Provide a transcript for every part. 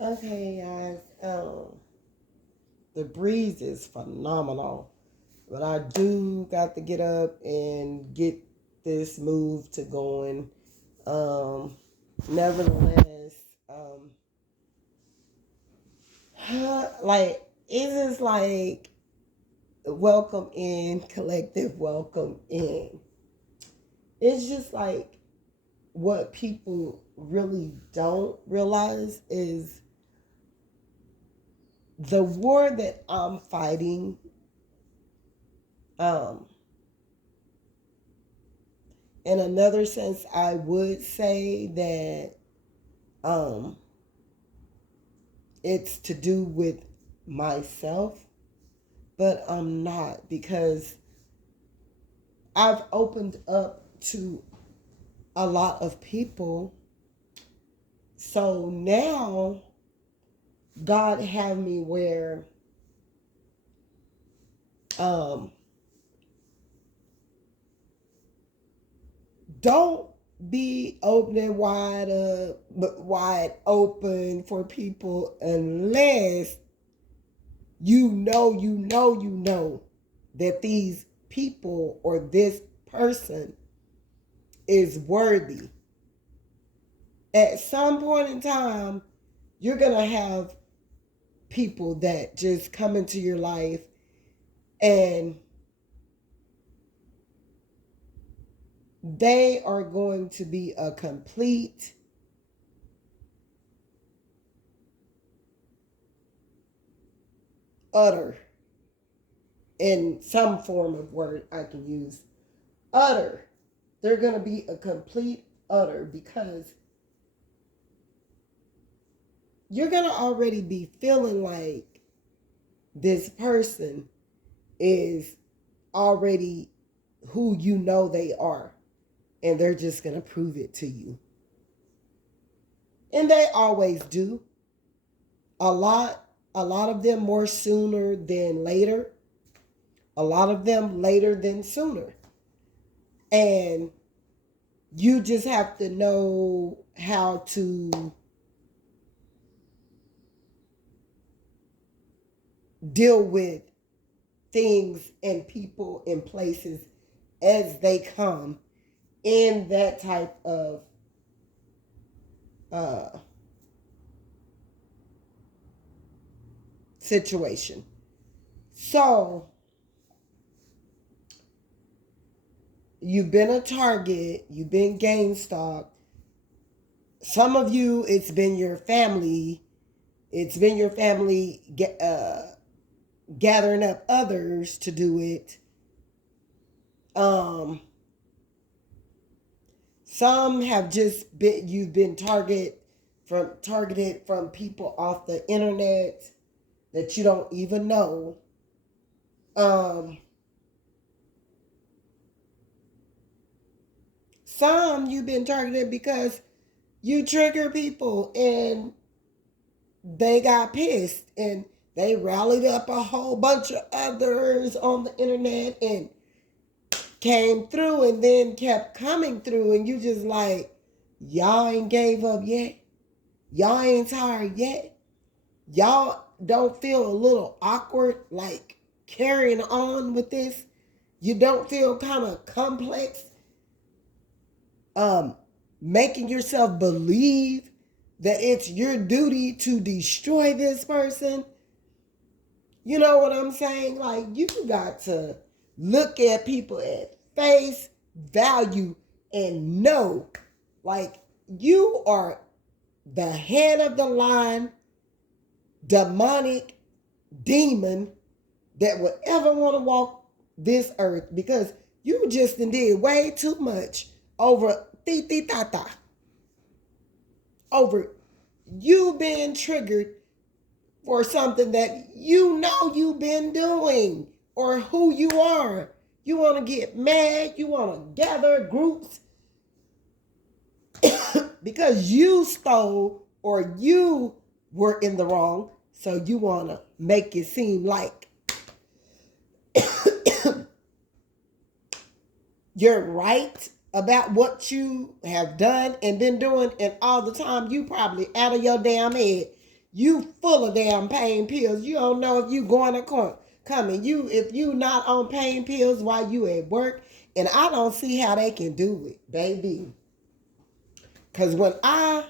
Okay, guys. The breeze is phenomenal, but I do got to get up and get this move to going. Um, Nevertheless, like it is like welcome in, collective welcome in. It's just like what people really don't realize is the war that I'm fighting. Um, in another sense, I would say that um, it's to do with myself, but I'm not because I've opened up to a lot of people. So now God have me where um, don't be opening wide open for people unless you know that these people or this person is worthy. At some point in time, you're going to have people that just come into your life and they are going to be a complete, utter, in some form of word I can use, utter. They're going to be a complete utter because you're going to already be feeling like this person is already who you know they are, and they're just going to prove it to you. And they always do. A lot of them more sooner than later. A lot of them later than sooner. And you just have to know how to deal with things and people and places as they come in that type of uh, situation. So you've been a target, you've been game stalked. Some of you, it's been your family. It's been your family gathering up others to do it. Um, some have just been you've been targeted from people off the internet that you don't even know. Um, some you've been targeted because you trigger people and they got pissed and they rallied up a whole bunch of others on the internet and came through and then kept coming through, and you just like, y'all ain't gave up yet. Y'all ain't tired yet. Y'all don't feel a little awkward like carrying on with this. You don't feel kind of complex um making yourself believe that it's your duty to destroy this person. You know what I'm saying? Like, you got to look at people at face value and know, like, you are the head of the line demonic demon that would ever want to walk this earth because you just did way too much over titi tata, over you being triggered for something that you know you've been doing or who you are. You want to get mad, you want to gather groups because you stole or you were in the wrong. So you want to make it seem like you're right about what you have done and been doing, and all the time you probably out of your damn head. You full of damn pain pills. You don't know if you going to coming. If you not on pain pills while you at work, and I don't see how they can do it, baby. Cause when I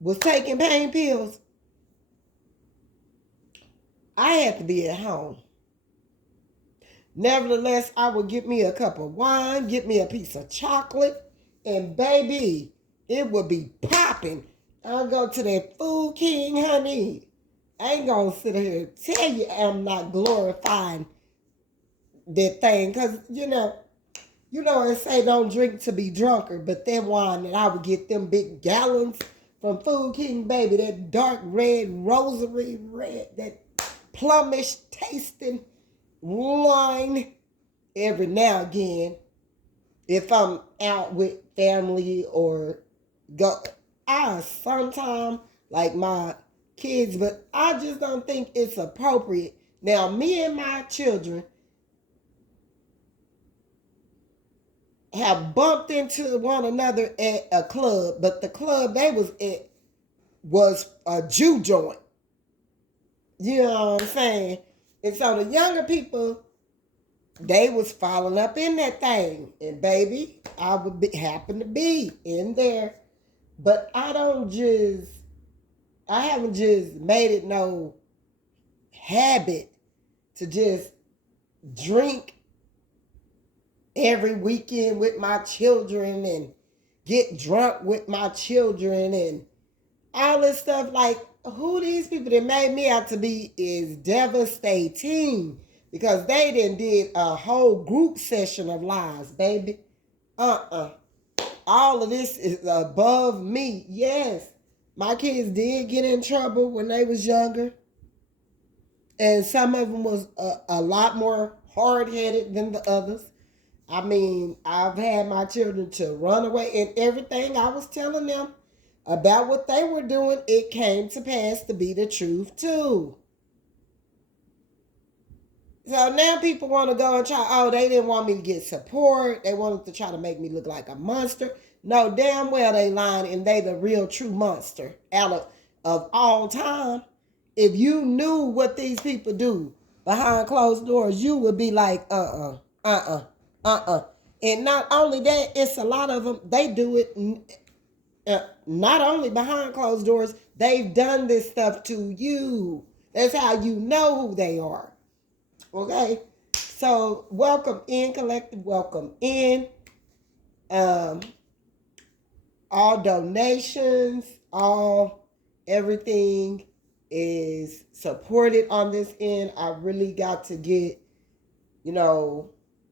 was taking pain pills, I had to be at home. Nevertheless, I would get me a cup of wine, get me a piece of chocolate, and baby, it would be popping. I'll go to that Food King, honey. I ain't gonna sit here and tell you I'm not glorifying that thing, because it say don't drink to be drunker, but that wine that I would get them big gallons from Food King, baby, that dark red, rosary red, that plumish tasting wine every now and again. If I'm out with family or sometimes like my kids, but I just don't think it's appropriate. Now, me and my children have bumped into one another at a club, but the club they was at was a Jew joint. You know what I'm saying? And so the younger people, they was falling up in that thing. And baby, I would happen to be in there. But I haven't just made it no habit to just drink every weekend with my children and get drunk with my children and all this stuff. Like, who these people that made me out to be is devastating, because they did a whole group session of lies, baby. All of this is above me. Yes, my kids did get in trouble when they was younger, and some of them was a lot more hard-headed than the others. I mean, I've had my children to run away, and everything I was telling them about what they were doing, it came to pass to be the truth too. So now people want to go and try, they didn't want me to get support. They wanted to try to make me look like a monster. No, damn well they lying, and they the real true monster out of all time. If you knew what these people do behind closed doors, you would be like, And not only that, it's a lot of them, they do it not only behind closed doors, they've done this stuff to you. That's how you know who they are. Okay? So, welcome in, collective, welcome in. All donations, everything is supported on this end. I really got to get,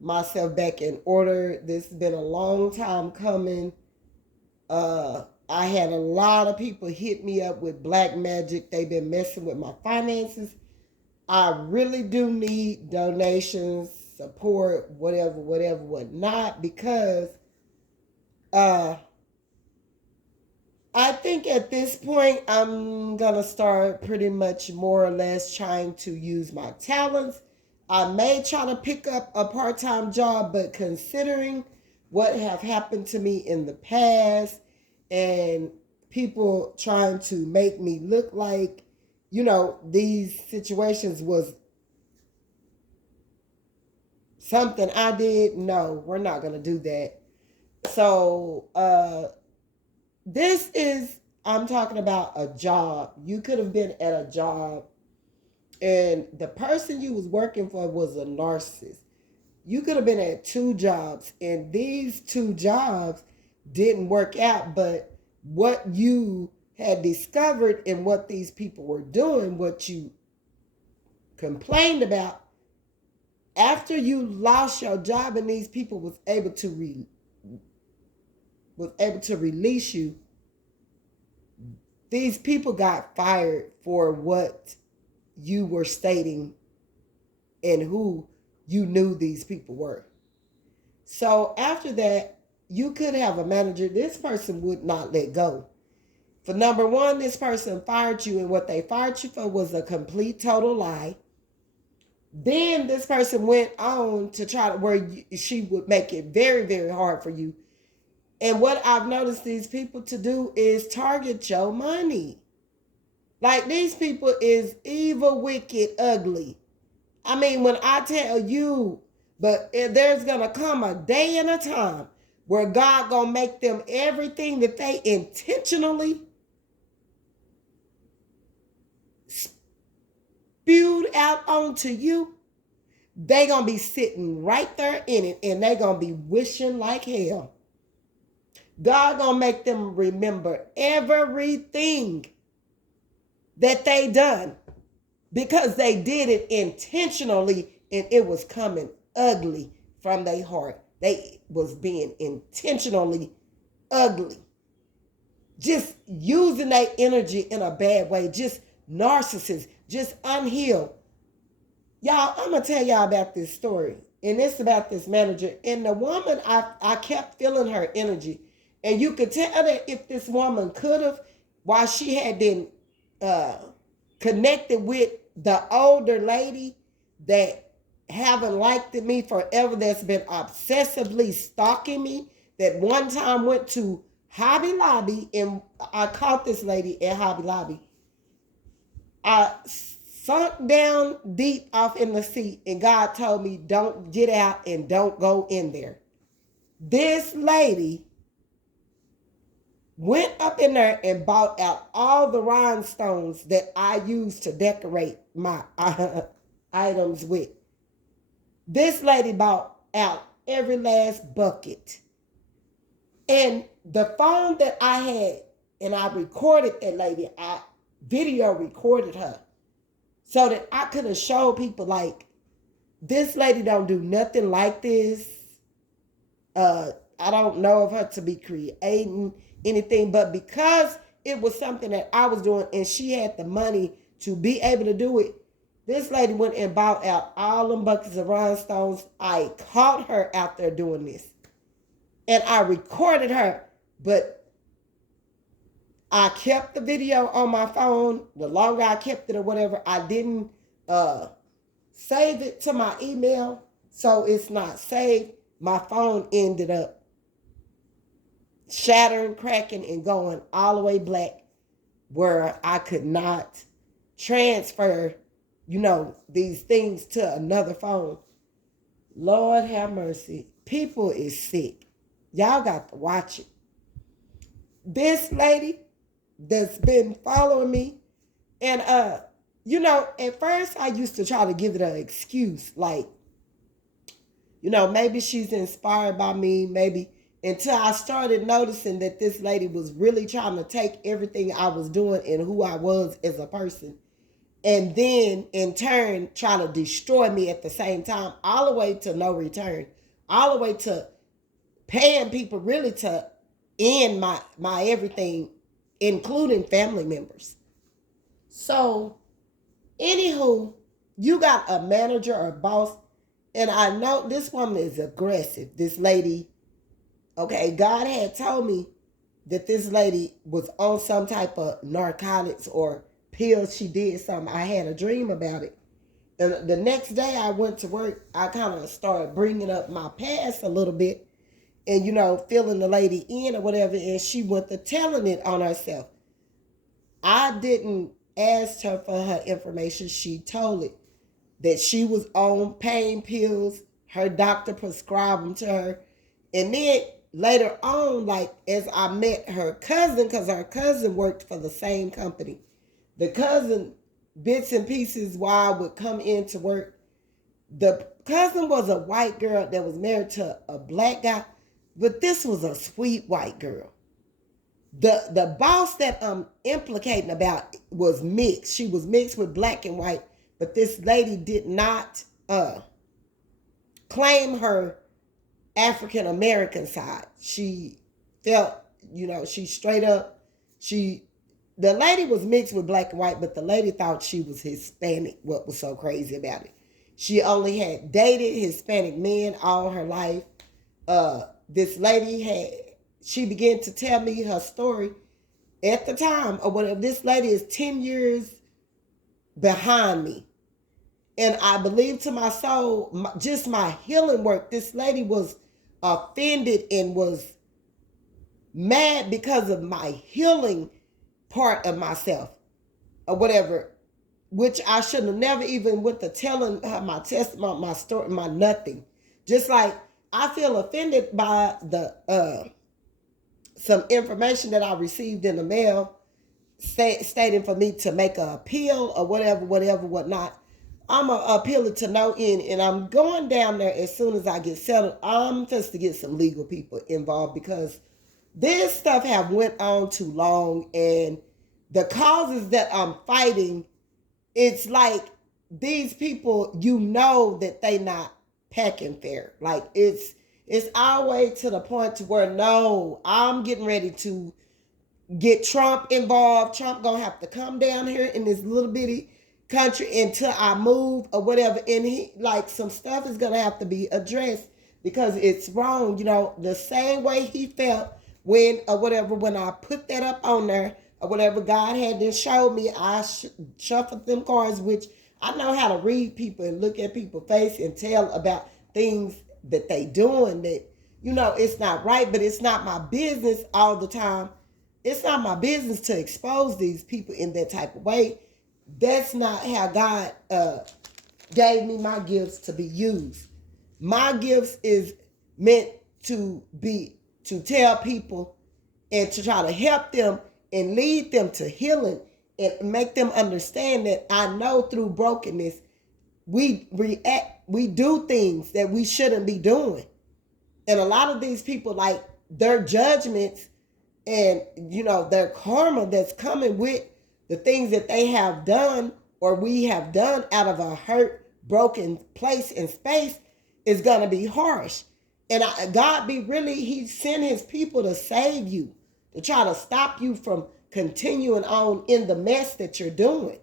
myself back in order. This has been a long time coming. I had a lot of people hit me up with black magic. They've been messing with my finances. I really do need donations, support, whatever, whatnot, because I think at this point I'm gonna start pretty much more or less trying to use my talents. I may try to pick up a part-time job, but considering what have happened to me in the past and people trying to make me look like, these situations was something I did, no, we're not going to do that. So, I'm talking about a job. You could have been at a job and the person you was working for was a narcissist. You could have been at 2 jobs, and these 2 jobs didn't work out, but what you had discovered and what these people were doing, what you complained about, after you lost your job and these people was able to release you, these people got fired for what you were stating and who you knew these people were. So after that, you could have a manager. This person would not let go. For number one, this person fired you, and what they fired you for was a complete total lie. Then this person went on to try to she would make it very, very hard for you. And what I've noticed these people to do is target your money. Like, these people is evil, wicked, ugly. I mean, when I tell you, but there's going to come a day and a time where God going to make them everything that they intentionally spewed out onto you. They going to be sitting right there in it, and they going to be wishing like hell. God going to make them remember everything that they done, because they did it intentionally, and it was coming ugly from their heart. They was being intentionally ugly. Just using their energy in a bad way. Just narcissists. Just unhealed. Y'all, I'm going to tell y'all about this story. And it's about this manager. And the woman, I kept feeling her energy. And you could tell that if this woman could have, while she had been connected with the older lady that haven't liked me forever, that's been obsessively stalking me, that one time went to Hobby Lobby, and I caught this lady at Hobby Lobby. I sunk down deep off in the seat, and God told me, don't get out and don't go in there. This lady went up in there and bought out all the rhinestones that I used to decorate my items with. This lady bought out every last bucket. And the phone that I had, and I recorded that lady, I video recorded her so that I could have showed people, like, this lady don't do nothing like this. I don't know of her to be creating anything, but because it was something that I was doing and she had the money to be able to do it, this lady went and bought out all them buckets of rhinestones. I caught her out there doing this, and I recorded her, but I kept the video on my phone. The longer I kept it or whatever, I didn't save it to my email, so it's not saved. My phone ended up shattering, cracking, and going all the way black, where I could not transfer, these things to another phone. Lord have mercy. People is sick. Y'all got to watch it. This lady that's been following me, and at first I used to try to give it an excuse, like, maybe she's inspired by me, maybe, until I started noticing that this lady was really trying to take everything I was doing and who I was as a person, and then in turn try to destroy me at the same time, all the way to no return, all the way to paying people really to end my everything, including family members. So, anywho, you got a manager or boss, and I know this woman is aggressive. This lady, okay, God had told me that this lady was on some type of narcotics or pills. She did something. I had a dream about it. And the next day I went to work, I kind of started bringing up my past a little bit and, filling the lady in or whatever, and she went to telling it on herself. I didn't ask her for her information. She told it that she was on pain pills. Her doctor prescribed them to her. And then later on, like, as I met her cousin, because her cousin worked for the same company. The cousin, bits and pieces while I would come in to work. The cousin was a white girl that was married to a black guy, but this was a sweet white girl. The boss that I'm implicating about was mixed. She was mixed with black and white, but this lady did not claim her African American side. She felt, she straight up, the lady was mixed with black and white, but the lady thought she was Hispanic. What was so crazy about it? She only had dated Hispanic men all her life. This lady she began to tell me her story at the time or whatever. This lady is 10 years behind me. And I believe to my soul, just my healing work, this lady was offended and was mad because of my healing part of myself. or whatever, which I should have never even went to telling her my testimony, my story, my nothing. Just like I feel offended by the some information that I received in the mail stating for me to make an appeal or whatever, whatnot. I'm going to appeal it to no end, and I'm going down there as soon as I get settled. I'm just to get some legal people involved because this stuff have went on too long, and the causes that I'm fighting, it's like these people, you know that they not packing fair. Like it's all the way to the point to where no, I'm getting ready to get Trump involved. Trump gonna have to come down here in this little bitty country until I move or whatever. And he like some stuff is gonna have to be addressed because it's wrong. You know, the same way he felt when or whatever when I put that up on there or whatever God had to show me. I shuffled them cards, which I know how to read people and look at people's face and tell about things that they doing that, you know, it's not right, but it's not my business all the time. It's not my business to expose these people in that type of way. That's not how God gave me my gifts to be used. My gifts is meant to be to tell people and to try to help them and lead them to healing and make them understand that I know through brokenness we do things that we shouldn't be doing. And a lot of these people, like their judgments and, you know, their karma that's coming with the things that they have done or we have done out of a hurt, broken place and space is going to be harsh. And God he sent his people to save you, to try to stop you from continuing on in the mess that you're doing.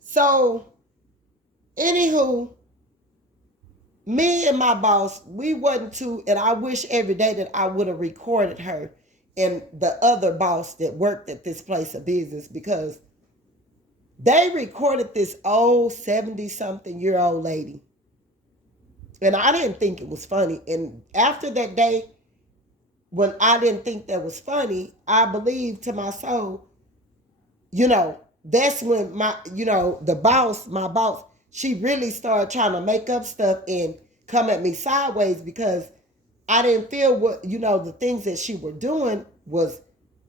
So, anywho, me and my boss, we wasn't too, and I wish every day that I would have recorded her and the other boss that worked at this place of business because they recorded this old 70-something-year-old lady. And I didn't think it was funny. And after that day, when I didn't think that was funny, I believed to my soul, you know, that's when my boss, she really started trying to make up stuff and come at me sideways because I didn't feel what, you know, the things that she were doing was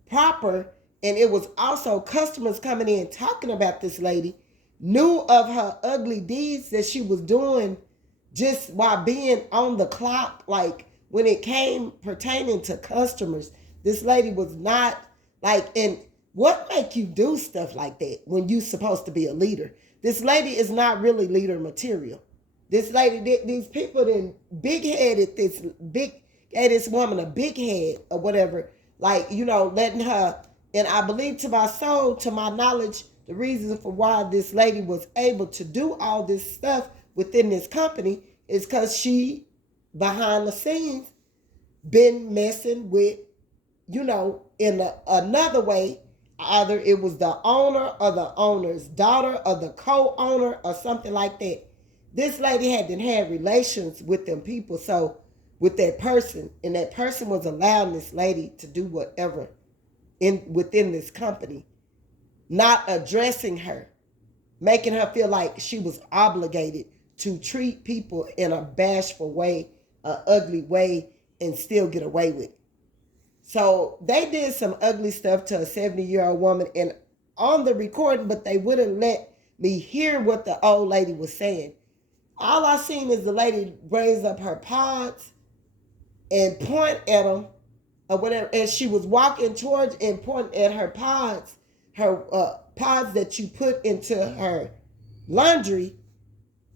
proper. And it was also customers coming in talking about this lady, knew of her ugly deeds that she was doing just while being on the clock. Like when it came pertaining to customers, this lady was not like, and what make you do stuff like that when you supposed to be a leader? This lady is not really leader material. This lady, these people then big-headed, gave this woman a big head or whatever, like, you know, letting her, and I believe to my soul, to my knowledge, the reason for why this lady was able to do all this stuff within this company is because she, behind the scenes, been messing with, you know, in another way, either it was the owner or the owner's daughter or the co-owner or something like that. This lady had relations with them people, so with that person, and that person was allowing this lady to do whatever within this company, not addressing her, making her feel like she was obligated to treat people in a bashful way, an ugly way, and still get away with it. So they did some ugly stuff to a 70-year-old woman and on the recording, but they wouldn't let me hear what the old lady was saying. All I seen is the lady raise up her pods and point at them or whatever. And she was walking towards and pointing at her pods that you put into her laundry.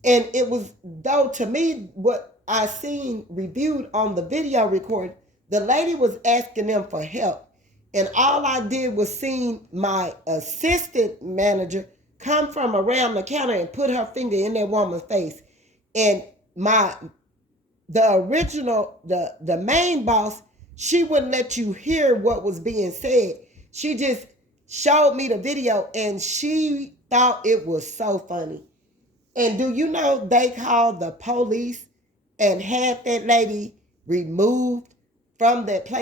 And it was, though, to me, what I seen reviewed on the video record, the lady was asking them for help. And all I did was see my assistant manager come from around the counter and put her finger in that woman's face. And the main boss, she wouldn't let you hear what was being said. She just showed me the video and she thought it was so funny. And do you know they called the police and had that lady removed from that place?